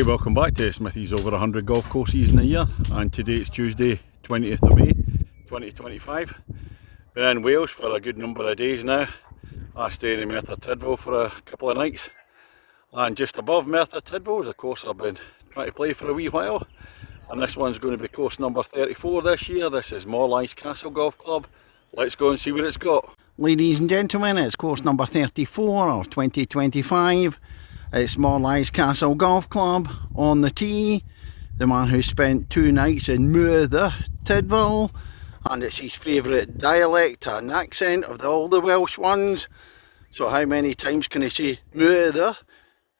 Right, welcome back to Smithy's over 100 golf courses in a year, and today it's Tuesday 20th of May 2025. Been in Wales for a good number of days now. I stayed in Merthyr Tydfil for a couple of nights, and just above Merthyr Tydfil is a course I've been trying to play for a wee while, and this one's going to be course number 34 this year. This is Morlais Castle Golf Club. Let's go and see what it's got. Ladies and gentlemen, it's course number 34 of 2025. It's Morlais Castle Golf Club. On the tee, the man who spent 2 nights in Merthyr Tydfil, and it's his favourite dialect and accent of all the Welsh ones. So how many times can he say Merthyr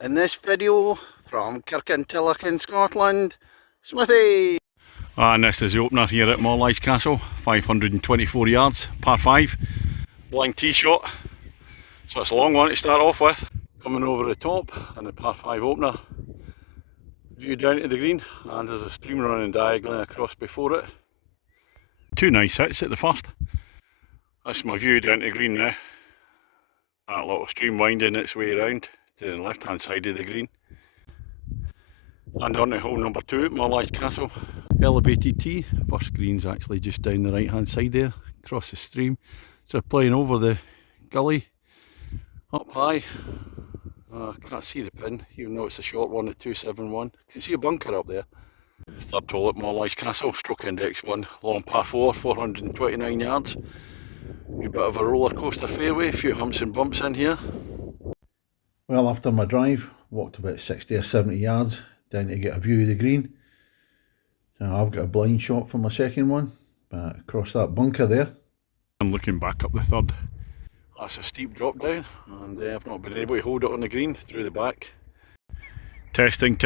in this video? From Kirkintilloch in Scotland, Smithy! And this is the opener here at Morlais Castle, 524 yards, par 5, blind tee shot. So it's a long one to start off with. Coming over the top and the par 5 opener, view down to the green, and there's a stream running diagonally across before it. 2 nice hits at the first. That's my view down to the green now. That little stream winding its way around to the left hand side of the green. And on to hole number 2 at Morlais Castle. Elevated tee, first green's actually just down the right hand side there, across the stream. So playing over the gully, up high. I can't see the pin, even though it's a short one at 271. You can see a bunker up there. Third hole at Morlais Castle, stroke index 1, long par 4, 429 yards. A bit of a roller coaster fairway, a few humps and bumps in here. Well, after my drive, walked about 60 or 70 yards down to get a view of the green. Now I've got a blind shot for my second one, across that bunker there. I'm looking back up the third. That's a steep drop down, and I've not been able to hold it on the green through the back. Testing.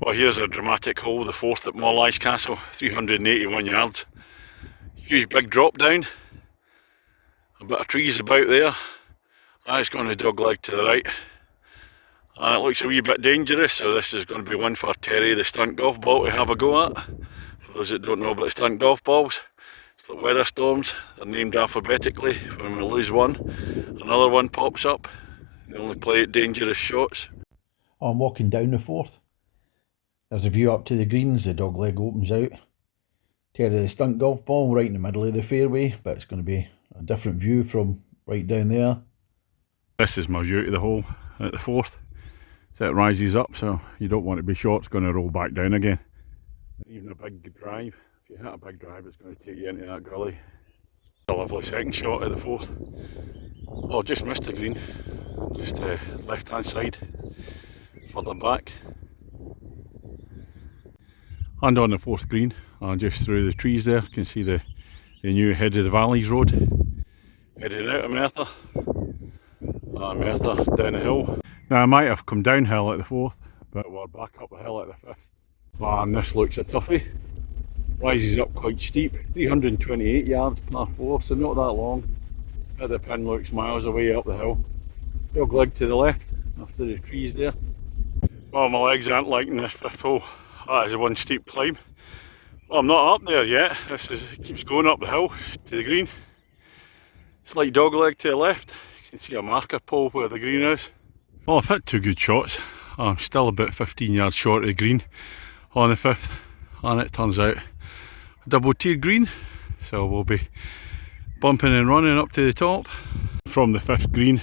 Well, here's a dramatic hole, the fourth at Morlais Castle, 381 yards. Huge big drop down, a bit of trees about there, and it's going to dogleg to the right. And it looks a wee bit dangerous, so this is going to be one for Terry, the stunt golf ball, to have a go at. For those that don't know about stunt golf balls, it's like weather storms, they're named alphabetically. When we lose one, another one pops up. They only play at dangerous shots. I'm walking down the fourth. There's a view up to the greens, the dog leg opens out. Terry the stunt golf ball right in the middle of the fairway, but it's going to be a different view from right down there. This is my view to the hole at the fourth. So it rises up, so you don't want to be short, it's going to roll back down again. Even a big drive. If you hit a big drive, it's going to take you into that gully. A lovely second shot at the fourth. Oh, just missed the green. Just left hand side, further back. And on the fourth green, just through the trees there, you can see the new Head of the Valleys road. Heading out of Merthyr. Merthyr down the hill. Now I might have come downhill at the fourth, but we're back up the hill at the fifth. And this looks a toughie. Rises up quite steep, 328 yards, par 4, so not that long. But the pin looks miles away up the hill. Dog leg to the left, after the trees there. Well, my legs aren't liking this fifth hole. That is one steep climb. Well, I'm not up there yet. It keeps going up the hill to the green. Slight dog leg to the left. You can see a marker pole where the green is. Well, I've hit 2 good shots. I'm still about 15 yards short of the green on the fifth, and it turns out a double tiered green, so we'll be bumping and running up to the top. From the fifth green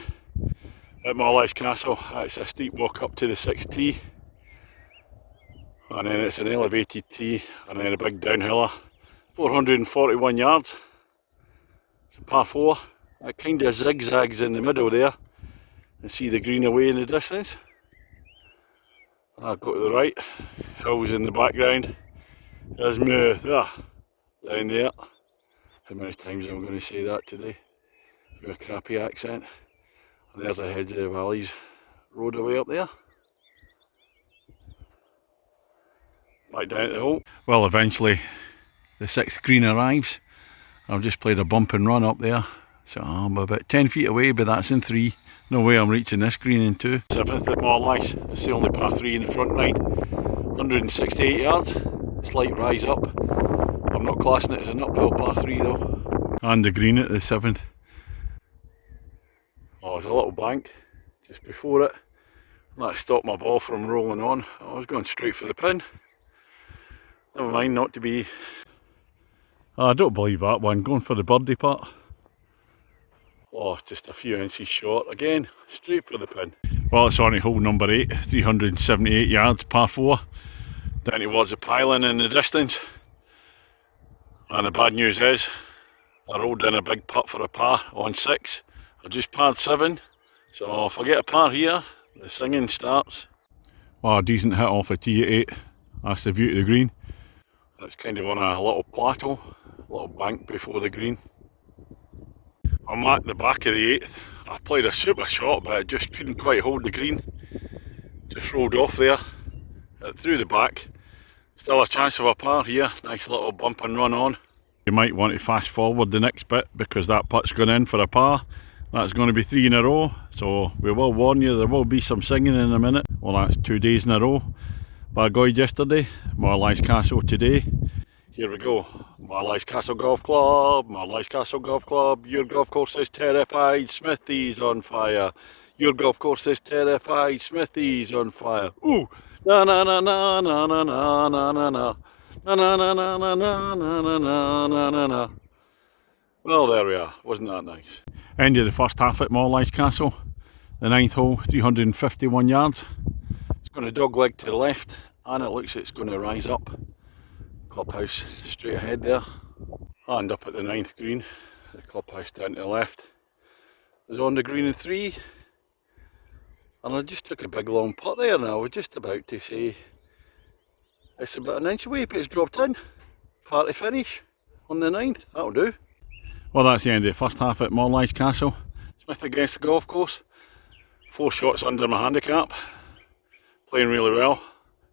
at Morlais Castle, it's a steep walk up to the sixth tee, and then it's an elevated tee, and then a big downhiller, 441 yards. It's a par 4. It kind of zigzags in the middle there, and see the green away in the distance. I'll go to the right, hills in the background. There's Merthyr down there. How many times am I going to say that today with a crappy accent? And there's the Head of the Valleys road away up there. Back down to the hole. Well, eventually the 6th green arrives. I've just played a bump and run up there, so I'm about 10 feet away, but that's in 3. No way I'm reaching this green in 2. 7th at Morlais, it's the only par 3 in the front 9. 168 yards, slight rise up. I'm not classing it as an uphill par 3 though. And the green at the 7th. Oh, there's a little bank just before it. That stopped my ball from rolling on. I was going straight for the pin. Never mind, not to be. I don't believe that one, going for the birdie putt. Oh, just a few inches short again, straight for the pin. Well, it's on to hole number 8, 378 yards, par 4, down towards the pylon in the distance. And the bad news is, I rolled in a big putt for a par on 6. I just parred 7, so if I get a par here, the singing starts. Well, a decent hit off a tee at 8, that's the view to the green. It's kind of on a little plateau, a little bank before the green. I'm at the back of the 8th. I played a super shot, but I just couldn't quite hold the green. Just rolled off there, through the back. Still a chance of a par here, nice little bump and run on. You might want to fast forward the next bit because that putt's gone in for a par. That's going to be 3 in a row, so we will warn you there will be some singing in a minute. Well, that's 2 days in a row. Bargoyd yesterday, Morlais Castle today. Here we go. Morlais Castle Golf Club, Morlais Castle Golf Club. Your golf course is terrified, Smithy's on fire. Your golf course is terrified, Smithy's on fire. Ooh! Na na na na na na na na na na. Na na na na na na na na na na na na. Well, there we are. Wasn't that nice? End of the first half at Morlais Castle. The 9th hole, 351 yards. It's going to dogleg to the left, and it looks it's going to rise up. Clubhouse straight ahead there, and up at the 9th green, the clubhouse down to the left is on the green in 3, and I just took a big long putt there, and I was just about to say it's about an inch away, but it's dropped in. Party finish on the 9th, that'll do. Well, that's the end of the first half at Morlais Castle. Smith against the golf course, 4 shots under my handicap, playing really well.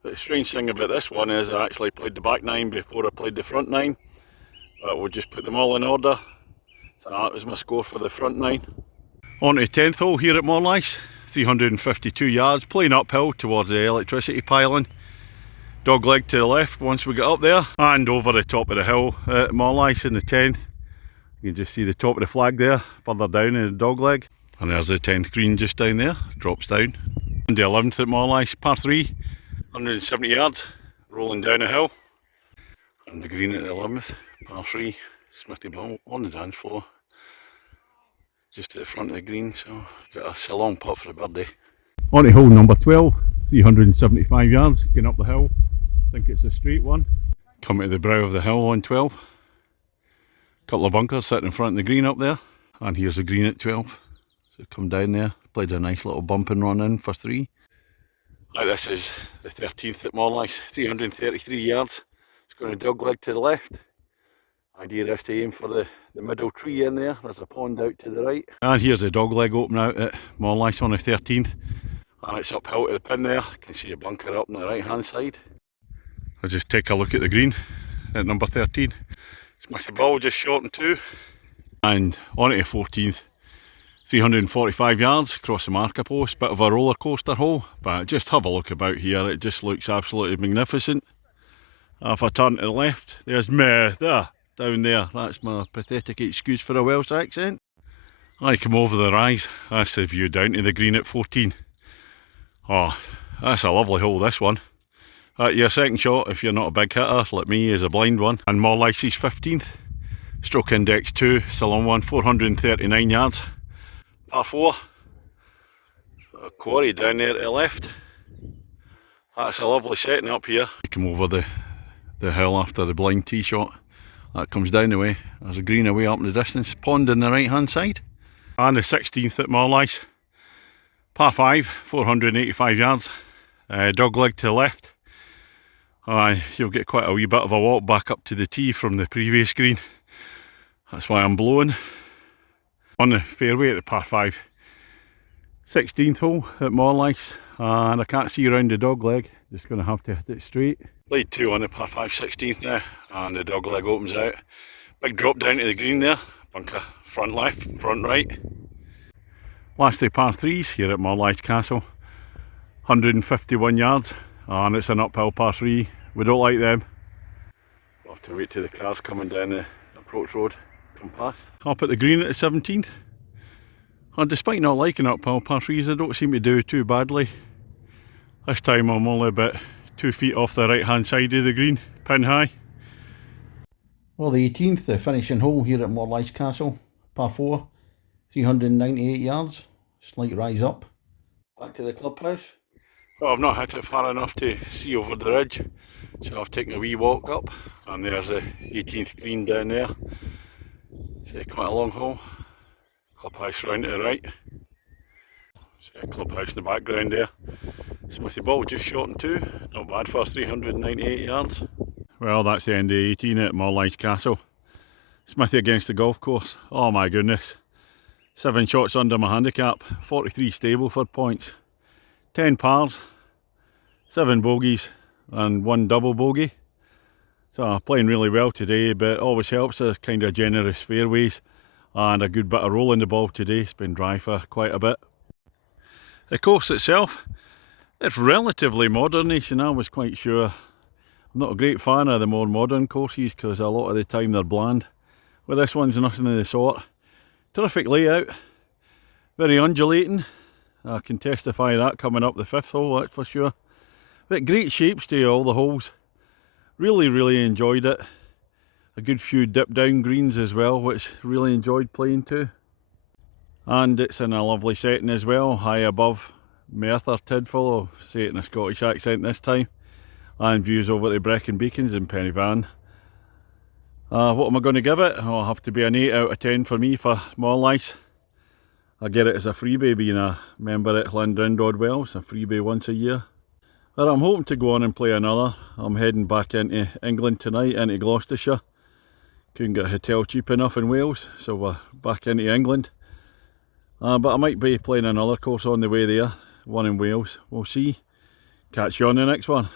But the strange thing about this one is I actually played the back 9 before I played the front 9. But we'll just put them all in order. So that was my score for the front 9. On to the 10th hole here at Morlais. 352 yards, playing uphill towards the electricity pylon. Dogleg to the left once we get up there. And over the top of the hill at Morlais in the 10th. You can just see the top of the flag there, further down in the dogleg. And there's the 10th green just down there, drops down. And the 11th at Morlais, par 3. 170 yards, rolling down a hill, and the green at the 11th, par 3, Smithy ball on the dance floor, just at the front of the green, so got a long putt for the birdie. On to hole number 12, 375 yards, getting up the hill, I think it's a straight one. Coming to the brow of the hill on 12, couple of bunkers sitting in front of the green up there, and here's the green at 12, so come down there, played a nice little bump and run in for 3. Right, this is the 13th at Morlais, 333 yards. It's going to dogleg to the left. Idea is to aim for the middle tree in there. There's a pond out to the right. And here's the dogleg open out at Morlais on the 13th. And it's uphill to the pin there. You can see a bunker up on the right hand side. I'll just take a look at the green at number 13. Smithy ball just short in 2. And on to the 14th. 345 yards across the marker post, bit of a roller coaster hole, but just have a look about here, it just looks absolutely magnificent. If I turn to the left, there's me there, down there, that's my pathetic excuse for a Welsh accent. I come over the rise, that's the view down to the green at 14. Oh, that's a lovely hole, this one. Your second shot, if you're not a big hitter like me, is a blind one. And Morlais' 15th, stroke index 2, still on one, 439 yards. Par 4, a quarry down there to the left. That's a lovely setting up here. You come over the hill after the blind tee shot. That comes down the way. There's a green away up in the distance. Pond on the right hand side. And the 16th at Morlais. Par 5, 485 yards. Dogleg to the left. You'll get quite a wee bit of a walk back up to the tee from the previous green. That's why I'm blowing. On the fairway at the par 5, 16th hole at Morlais, and I can't see around the dogleg, just going to have to hit it straight. Played 2 on the par 5, 16th now, and the dogleg opens out. Big drop down to the green there, bunker front left, front right. Last 2 par 3s here at Morlais Castle, 151 yards, and it's an uphill par 3, we don't like them. We'll have to wait till the cars coming down the approach road. Come past. Up at the green at the 17th, and despite not liking uphill par 3s, they don't seem to do too badly. This time I'm only about 2 feet off the right hand side of the green, pin high. Well, the 18th, the finishing hole here at Morlais Castle, par 4, 398 yards, slight rise up. Back to the clubhouse. Well, I've not hit it far enough to see over the ridge, so I've taken a wee walk up, and there's the 18th green down there. See, quite a long hole. Clubhouse round to the right. See a clubhouse in the background there. Smithy ball just shot in 2, not bad for 398 yards. Well, that's the end of 18 at Morlais Castle. Smithy against the golf course. Oh my goodness. 7 shots under my handicap, 43 stable for points, 10 pars, 7 bogeys and 1 double bogey. So I'm playing really well today, but it always helps a kind of generous fairways and a good bit of rolling the ball today. It's been dry for quite a bit. The course itself, it's relatively modernish, and I was quite sure. I'm not a great fan of the more modern courses because a lot of the time they're bland. Well, this one's nothing of the sort. Terrific layout, very undulating. I can testify that coming up the 5th hole, that's for sure. But great shapes to all the holes. Really enjoyed it. A good few dip down greens as well, which really enjoyed playing to. And it's in a lovely setting as well, high above Merthyr Tydfil, I'll say it in a Scottish accent this time, and views over to Brecon Beacons in Pennyvan. What am I going to give it? I'll have to be an 8 out of 10 for me for Morlais. I get it as a freebie being a member at Glendrindod Wells, a freebie once a year. But I'm hoping to go on and play another. I'm heading back into England tonight, into Gloucestershire. Couldn't get a hotel cheap enough in Wales, so we're back into England. But I might be playing another course on the way there, one in Wales. We'll see. Catch you on the next one.